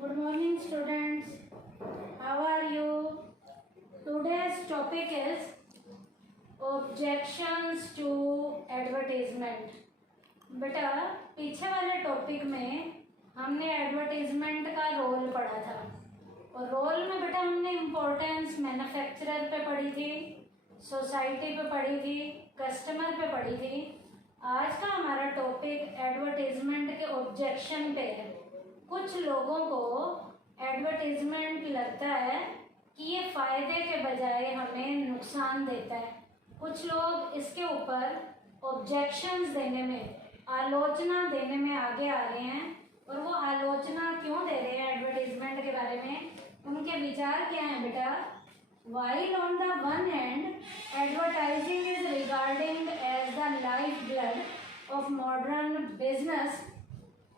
Good morning, students. How are you? Today's topic is objections to advertisement. बेटा पीछे वाले topic में हमने एडवर्टीजमेंट का रोल पढ़ा था और रोल में बेटा हमने इम्पोर्टेंस मैन्युफैक्चरर पे पढ़ी थी, सोसाइटी पे पढ़ी थी, कस्टमर पे पढ़ी थी। आज का हमारा टॉपिक एडवर्टीजमेंट के ऑब्जेक्शन पे है। कुछ लोगों को एडवर्टीजमेंट लगता है कि ये फ़ायदे के बजाय हमें नुकसान देता है। कुछ लोग इसके ऊपर ऑब्जेक्शंस देने में, आलोचना देने में आगे आ रहे हैं। और वो आलोचना क्यों दे रहे हैं एडवर्टीजमेंट के बारे में, उनके विचार क्या हैं बेटा? While on the one hand, advertising is regarded as the lifeblood of modern business,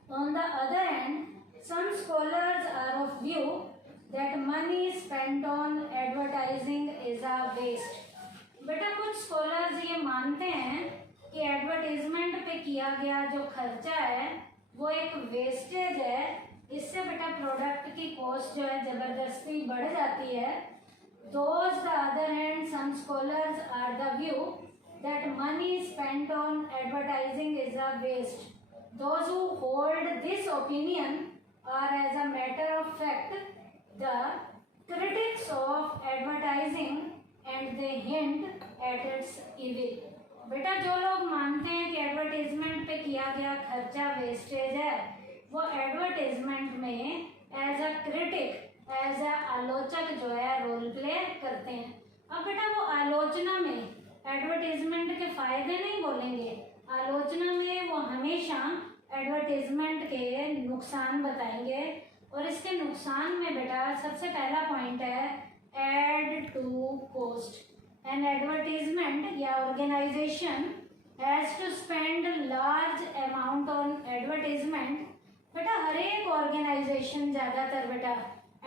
on the other hand, some scholars are of view that money spent on advertising is a waste. बेटा कुछ scholars ये मानते हैं कि advertisement पे किया गया जो खर्चा है वो एक वेस्टेज है। इससे बेटा प्रोडक्ट की कॉस्ट जो है ज़बरदस्ती बढ़ जाती है। Those the other hand, some scholars are the view that money spent on advertising is a waste. Those who hold this opinion are, as a matter of fact, the critics of advertising and they hint at its evil. बेटा जो लोग मानते हैं कि advertisement पे किया गया खर्चा वेस्टेज है, वो एडवर्टीजमेंट में as a critic, as a आलोचक जो है रोल प्ले करते हैं। अब बेटा वो आलोचना में एडवर्टीजमेंट के फायदे नहीं बोलेंगे, आलोचना में वो हमेशा एडवर्टीजमेंट के नुकसान बताएंगे। और इसके नुकसान में बेटा सबसे पहला पॉइंट है add to cost. An advertisement या organisation has to spend large amount on advertisement. बेटा हर एक ऑर्गेनाइजेशन ज़्यादातर बेटा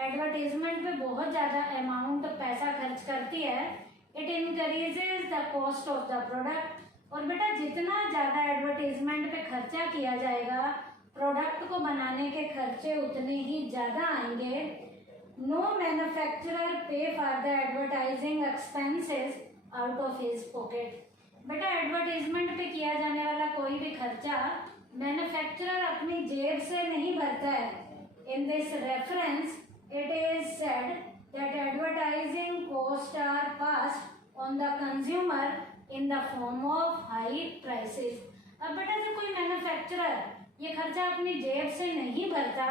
एडवर्टीजमेंट पे बहुत ज़्यादा अमाउंट पैसा खर्च करती है। It increases the cost of the product. और बेटा जितना ज़्यादा एडवर्टीजमेंट पे खर्चा किया जाएगा, प्रोडक्ट को बनाने के खर्चे उतने ही ज़्यादा आएंगे। नो मैन्युफैक्चरर पे for the advertising expenses out of his pocket. बेटा एडवर्टीजमेंट पे किया जाने वाला कोई भी खर्चा मैन्युफैक्चरर अपनी जेब से नहीं भरता है। इन this reference it is said that advertising costs are passed on the consumer in the form of high prices. अब बेटा जब कोई मैन्युफैक्चरर ये खर्चा अपनी जेब से नहीं भरता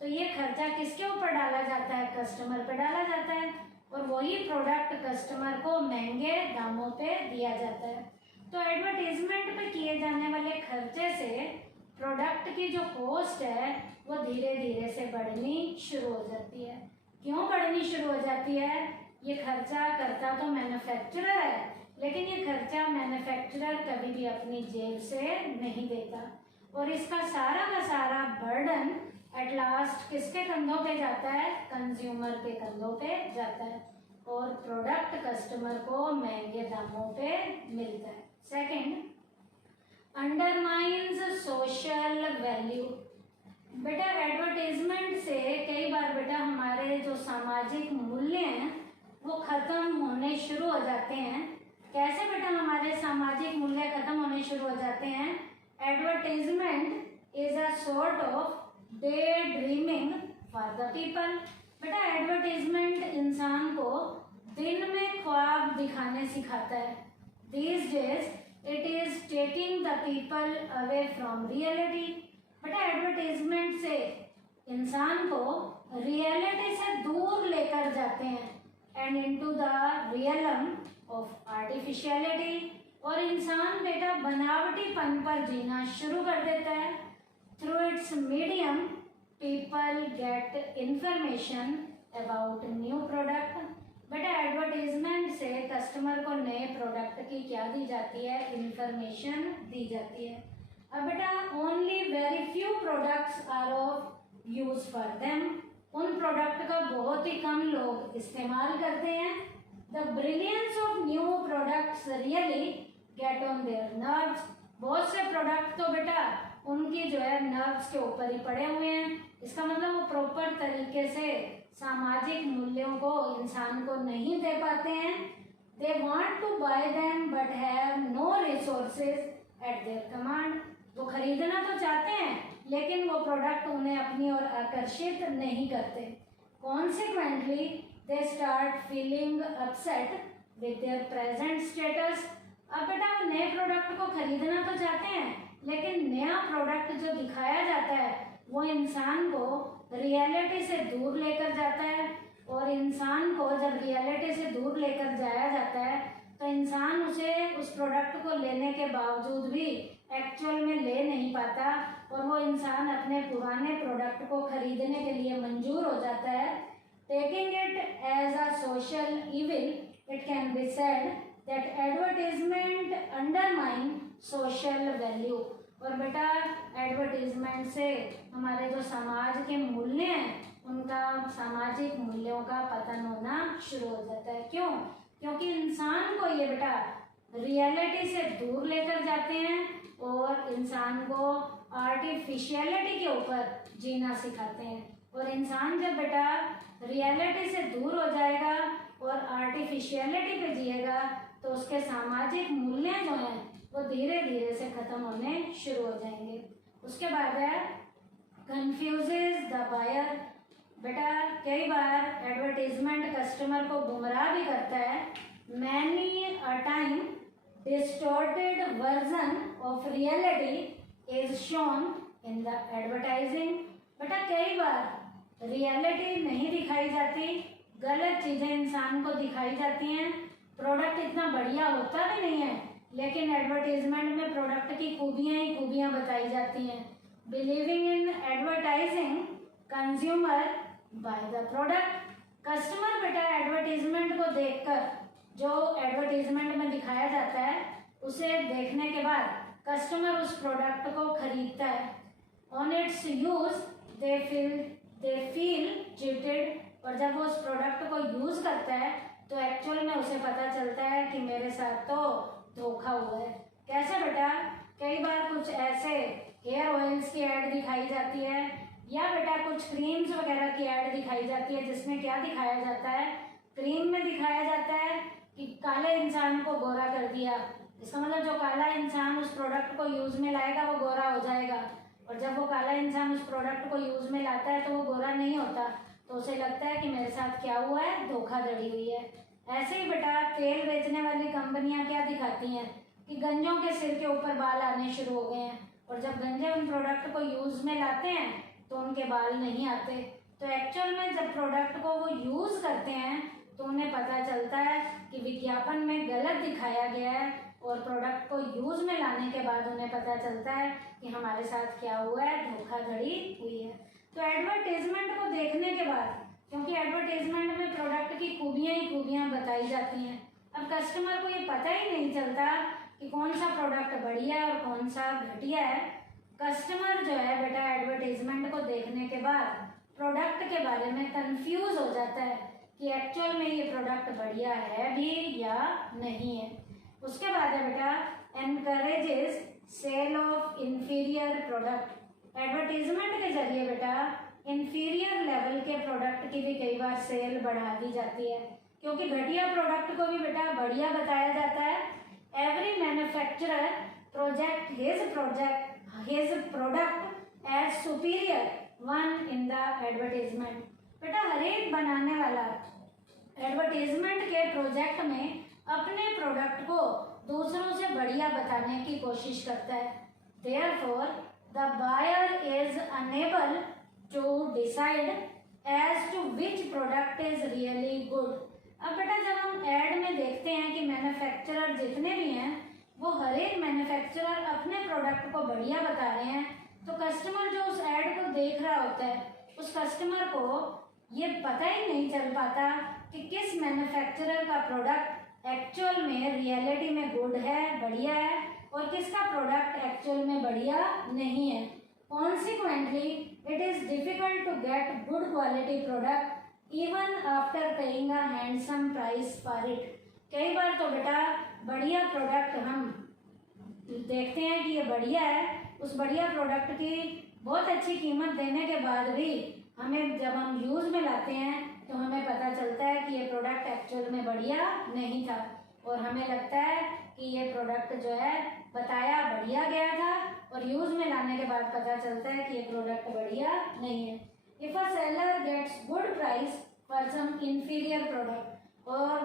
तो ये खर्चा किसके ऊपर डाला जाता है? कस्टमर पे डाला जाता है और वही प्रोडक्ट कस्टमर को महंगे दामों पे दिया जाता है। तो एडवर्टीजमेंट पे किए जाने वाले खर्चे से प्रोडक्ट की जो कॉस्ट है वो धीरे धीरे से बढ़नी शुरू हो जाती है। क्यों बढ़नी शुरू हो जाती है? ये खर्चा करता तो मैन्युफैक्चरर है, लेकिन ये खर्चा मैन्युफैक्चरर कभी भी अपनी जेब से नहीं देता और इसका सारा का सारा बर्डन एट लास्ट किसके कंधों पे जाता है? कंज्यूमर के कंधों पे जाता है और प्रोडक्ट कस्टमर को महंगे दामों पे मिलता है। Second, undermines social value. बेटा एडवर्टीजमेंट से कई बार बेटा हमारे जो सामाजिक मूल्य हैं वो खत्म होने शुरू हो जाते हैं। कैसे बेटा हमारे सामाजिक मूल्य खत्म होने शुरू हो जाते हैं? Advertisement is a sort of day dreaming for the people. बेटा एडवर्टीजमेंट इंसान को दिन में ख्वाब दिखाने सिखाता है। These days it is taking the people away from reality. बेटा एडवर्टीजमेंट से इंसान को रियलिटी से दूर लेकर जाते हैं and into the realm of artificiality. और इंसान बेटा बनावटीपन पर जीना शुरू कर देता है। Through it's medium people get information about new product. बेटा एडवर्टीजमेंट से कस्टमर को नए प्रोडक्ट की क्या दी जाती है? इंफॉर्मेशन दी जाती है। अब बेटा only very few products are of use for them. उन प्रोडक्ट का बहुत ही कम लोग इस्तेमाल करते हैं। The brilliance of new products really get on their nerves. बहुत से प्रोडक्ट तो बेटा उनकी जो है नर्व्स के ऊपर ही पड़े हुए हैं। इसका मतलब वो प्रॉपर तरीके से सामाजिक मूल्यों को इंसान को नहीं दे पाते हैं। They want to buy them but have no resources at their command. वो खरीदना तो चाहते हैं लेकिन वो प्रोडक्ट उन्हें अपनी ओर आकर्षित नहीं करते। Consequently they start feeling upset with their present status. अब बेटा वो नए प्रोडक्ट को खरीदना तो चाहते हैं लेकिन नया प्रोडक्ट जो दिखाया जाता है वो इंसान को रियलिटी से दूर लेकर जाता है। और इंसान को जब रियलिटी से दूर लेकर जाया जाता है तो इंसान उस प्रोडक्ट को लेने के बावजूद भी एक्चुअल में ले नहीं पाता और वो इंसान अपने पुराने प्रोडक्ट को खरीदने के लिए मंजूर हो जाता है। Taking it as a social evil, it can be said that advertisement undermine social value. और बेटा एडवर्टीजमेंट से हमारे जो समाज के मूल्य हैं उनका सामाजिक मूल्यों का पतन होना शुरू हो जाता है। क्यों? क्योंकि इंसान को ये बेटा रियलिटी से दूर लेकर जाते हैं और इंसान को आर्टिफिशियलिटी के ऊपर जीना सिखाते हैं। और इंसान जब बेटा रियलिटी से दूर हो जाएगा और आर्टिफिशियलिटी पे जिएगा तो उसके सामाजिक मूल्य जो हैं वो धीरे धीरे से खत्म होने शुरू हो जाएंगे। उसके बाद है कंफ्यूजेज द बायर। बेटा कई बार एडवर्टीजमेंट कस्टमर को गुमराह भी करता है। Many a time distorted version of reality is shown in the advertising. बेटा कई बार रियलिटी नहीं दिखाई जाती, गलत चीज़ें इंसान को दिखाई जाती हैं। प्रोडक्ट इतना बढ़िया होता भी नहीं है लेकिन एडवर्टीजमेंट में प्रोडक्ट की खूबियाँ ही खूबियाँ बताई जाती हैं। Believing in advertising consumer by the product. Customer बेटा एडवर्टीजमेंट को देखकर जो एडवर्टीजमेंट में दिखाया जाता है उसे देखने के बाद कस्टमर उस प्रोडक्ट को खरीदता है। On it's use they feel cheated. और जब वो उस प्रोडक्ट को यूज करता है तो एक्चुअल में उसे पता चलता है कि मेरे साथ तो धोखा हुआ है। कैसे बेटा? कई बार कुछ ऐसे हेयर ऑयल्स की ऐड दिखाई जाती है या बेटा कुछ क्रीम्स वगैरह की ऐड दिखाई जाती है जिसमें क्या दिखाया जाता है? क्रीम में दिखाया जाता है कि काले इंसान को गोरा कर दिया। इसका मतलब जो काला इंसान उस प्रोडक्ट को यूज में लाएगा वो गोरा हो जाएगा। और जब वो काला इंसान उस प्रोडक्ट को यूज में लाता है तो वो गोरा नहीं होता, तो उसे लगता है कि मेरे साथ क्या हुआ है, धोखाधड़ी हुई है। ऐसे ही बेटा तेल बेचने वाली कंपनियां क्या दिखाती हैं कि गंजों के सिर के ऊपर बाल आने शुरू हो गए हैं। और जब गंजे उन प्रोडक्ट को यूज में लाते हैं तो उनके बाल नहीं आते। तो एक्चुअल में जब प्रोडक्ट को वो यूज करते हैं तो उन्हें पता चलता है कि विज्ञापन में गलत दिखाया गया है और प्रोडक्ट को यूज में लाने के बाद उन्हें पता चलता है कि हमारे साथ क्या हुआ है, धोखाधड़ी हुई है। तो एडवर्टीजमेंट को देखने के बाद, क्योंकि एडवर्टीजमेंट में प्रोडक्ट की खूबियाँ ही खूबियाँ बताई जाती हैं, अब कस्टमर को ये पता ही नहीं चलता कि कौन सा प्रोडक्ट बढ़िया है और कौन सा घटिया है। कस्टमर जो है बेटा एडवर्टीजमेंट को देखने के बाद प्रोडक्ट के बारे में कंफ्यूज हो जाता है कि एक्चुअल में ये प्रोडक्ट बढ़िया है भी या नहीं है। उसके बाद है बेटा encourages sale of inferior product. Advertisement के जरिए बेटा इंफीरियर लेवल के प्रोडक्ट की भी कई बार सेल बढ़ा दी जाती है, क्योंकि घटिया प्रोडक्ट को भी बेटा बढ़िया बताया जाता है। Every manufacturer project his product as superior one in the advertisement. बेटा हर एक बनाने वाला एडवर्टीजमेंट के प्रोजेक्ट में अपने प्रोडक्ट को दूसरों से बढ़िया बताने की कोशिश करता है। Therefore, the buyer is unable to decide as to which product is really good. अब बेटा जब हम ऐड में देखते हैं कि मैन्युफैक्चरर जितने भी हैं वो हर एक मैन्युफैक्चरर अपने प्रोडक्ट को बढ़िया बता रहे हैं, तो कस्टमर जो उस ऐड को देख रहा होता है उस कस्टमर को ये पता ही नहीं चल पाता कि किस मैन्युफैक्चरर का प्रोडक्ट एक्चुअल में रियलिटी में गुड है, बढ़िया है, और किसका प्रोडक्ट एक्चुअल में बढ़िया नहीं है। Consequently it is difficult to get good quality product even after paying a handsome price for it. कई बार तो बेटा बढ़िया प्रोडक्ट हम देखते हैं कि ये बढ़िया है उस बढ़िया प्रोडक्ट की बहुत अच्छी कीमत देने के बाद भी हमें जब हम यूज़ में लाते हैं तो हमें पता चलता है कि ये प्रोडक्ट एक्चुअल में बढ़िया नहीं था, और हमें लगता है कि ये प्रोडक्ट जो है बताया बढ़िया गया था और यूज़ में लाने के बाद पता चलता है कि ये प्रोडक्ट बढ़िया नहीं है। If a seller gets good price for some inferior product, और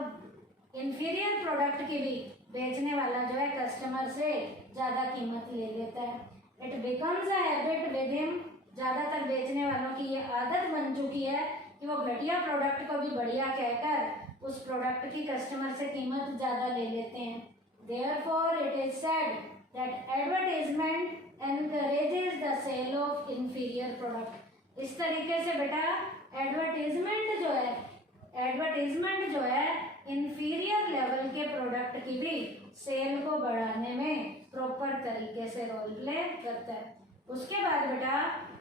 इंफीरियर प्रोडक्ट की भी बेचने वाला जो है कस्टमर से ज़्यादा कीमत ले लेता है। It becomes a habit with him, ज़्यादातर बेचने वालों की ये आदत बन चुकी है कि वो घटिया प्रोडक्ट को भी बढ़िया कहकर उस प्रोडक्ट की कस्टमर से कीमत ज़्यादा ले लेते हैं। Therefore it is said that advertisement encourages the sale of inferior product. इस तरीके से बेटा एडवर्टाइजमेंट जो है इंफीरियर लेवल के प्रोडक्ट की भी सेल को बढ़ाने में प्रॉपर तरीके से रोल प्ले करता है। उसके बाद बेटा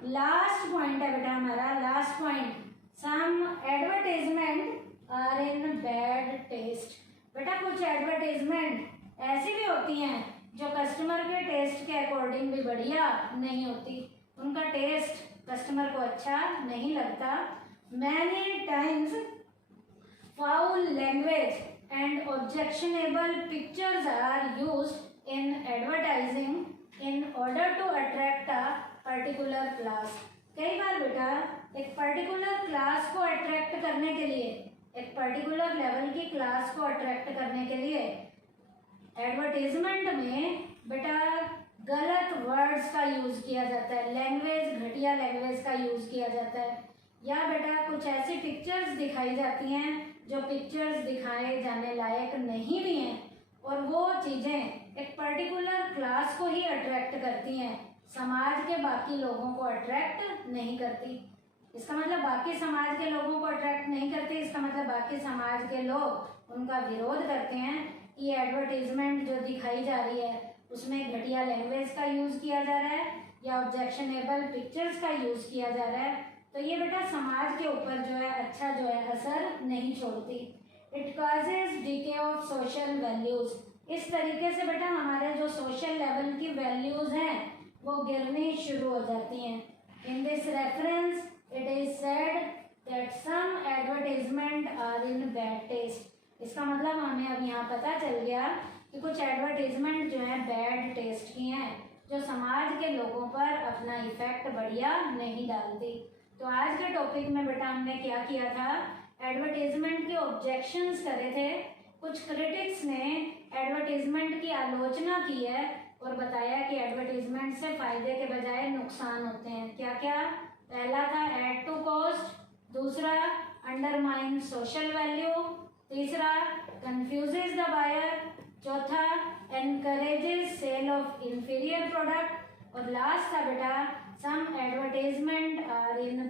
लास्ट पॉइंट है बेटा हमारा last point, some advertisement are in bad taste. बेटा कुछ एडवर्टाइजमेंट ऐसी भी होती हैं जो कस्टमर के टेस्ट के अकॉर्डिंग भी बढ़िया नहीं होती, उनका टेस्ट कस्टमर को अच्छा नहीं लगता। Many times foul language and objectionable pictures are used in advertising in order to attract a particular class. कई बार बेटा एक पर्टिकुलर क्लास को अट्रैक्ट करने के लिए, एक पर्टिकुलर लेवल की क्लास को अट्रैक्ट करने के लिए एडवर्टाइजमेंट में बेटा गलत वर्ड्स का यूज़ किया जाता है, लैंग्वेज घटिया लैंग्वेज का यूज़ किया जाता है, या बेटा कुछ ऐसी पिक्चर्स दिखाई जाती हैं जो पिक्चर्स दिखाए जाने लायक नहीं भी हैं, और वो चीज़ें एक पर्टिकुलर क्लास को ही अट्रैक्ट करती हैं, समाज के बाकी लोगों को अट्रैक्ट नहीं करती। इसका मतलब बाकी समाज के लोगों को अट्रैक्ट नहीं करती, इसका मतलब बाकी समाज के लोग उनका विरोध करते हैं कि ये एडवर्टाइजमेंट जो दिखाई जा रही है उसमें घटिया लैंग्वेज का यूज़ किया जा रहा है या ऑब्जेक्शनेबल पिक्चर्स का यूज़ किया जा रहा है, तो ये बेटा समाज के ऊपर जो है अच्छा जो है असर नहीं छोड़ती। It causes DK of social values. इस तरीके से बेटा हमारे जो सोशल लेवल की वैल्यूज़ हैं वो गिरनी शुरू हो जाती हैं। In this reference it is said that some advertisement are in bad taste. इसका मतलब हमें अब यहाँ पता चल गया कि कुछ एडवर्टाइजमेंट जो है बैड टेस्ट की हैं, जो समाज के लोगों पर अपना इफेक्ट बढ़िया नहीं डालती। तो आज के टॉपिक में बेटा हमने क्या किया था, एडवर्टाइजमेंट के ऑब्जेक्शंस करे थे। कुछ क्रिटिक्स ने एडवर्टाइजमेंट की आलोचना की है और बताया कि एडवर्टाइजमेंट से फायदे के बजाय नुकसान होते हैं। क्या क्या? पहला था ऐड टू कॉस्ट, दूसरा अंडरमाइन सोशल वैल्यू, तीसरा कंफ्यूजेस द बायर, चौथा encourages sale of inferior product, और लास्ट था बेटा सम एडवर्टाइजमेंट आर इन